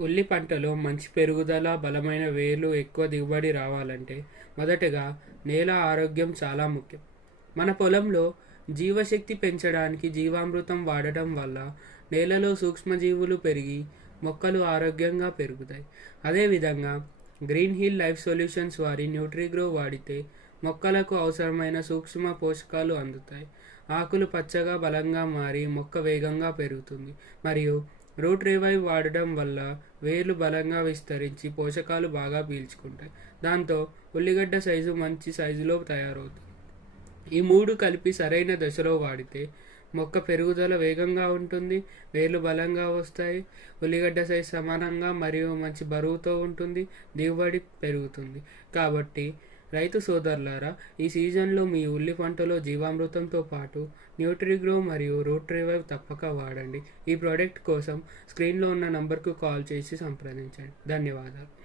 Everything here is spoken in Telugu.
ఉల్లి పంటలో మంచి పెరుగుదల, బలమైన వేర్లు, ఎక్కువ దిగుబడి రావాలంటే మొదటగా నేల ఆరోగ్యం చాలా ముఖ్యం. మన పొలంలో జీవశక్తి పెంచడానికి జీవామృతం వాడటం వల్ల నేలలో సూక్ష్మజీవులు పెరిగి మొక్కలు ఆరోగ్యంగా పెరుగుతాయి. అదేవిధంగా గ్రీన్ హిల్ లైఫ్ సొల్యూషన్స్ వారి న్యూట్రిగ్రో వాడితే మొక్కలకు అవసరమైన సూక్ష్మ పోషకాలు అందుతాయి. ఆకులు పచ్చగా బలంగా మారి మొక్క వేగంగా పెరుగుతుంది. మరియు రూట్ రివైవ్ వాడడం వల్ల వేర్లు బలంగా విస్తరించి పోషకాలు బాగా పీల్చుకుంటాయి. దాంతో ఉల్లిగడ్డ సైజు మంచి సైజులో తయారవుతుంది. ఈ మూడు కలిపి సరైన దశలో వాడితే మొక్క పెరుగుదల వేగంగా ఉంటుంది, వేర్లు బలంగా వస్తాయి, ఉల్లిగడ్డ సైజు సమానంగా మరియు మంచి బరువుతో ఉంటుంది, దిగుబడి పెరుగుతుంది. కాబట్టి రైతు సోదరులారా, ఈ సీజన్లో మీ ఉల్లి పంటలో జీవామృతంతో పాటు న్యూట్రిగ్రో మరియు రూట్ రివైవ్ తప్పక వాడండి. ఈ ప్రోడక్ట్ కోసం స్క్రీన్లో ఉన్న నంబర్కు కాల్ చేసి సంప్రదించండి. ధన్యవాదాలు.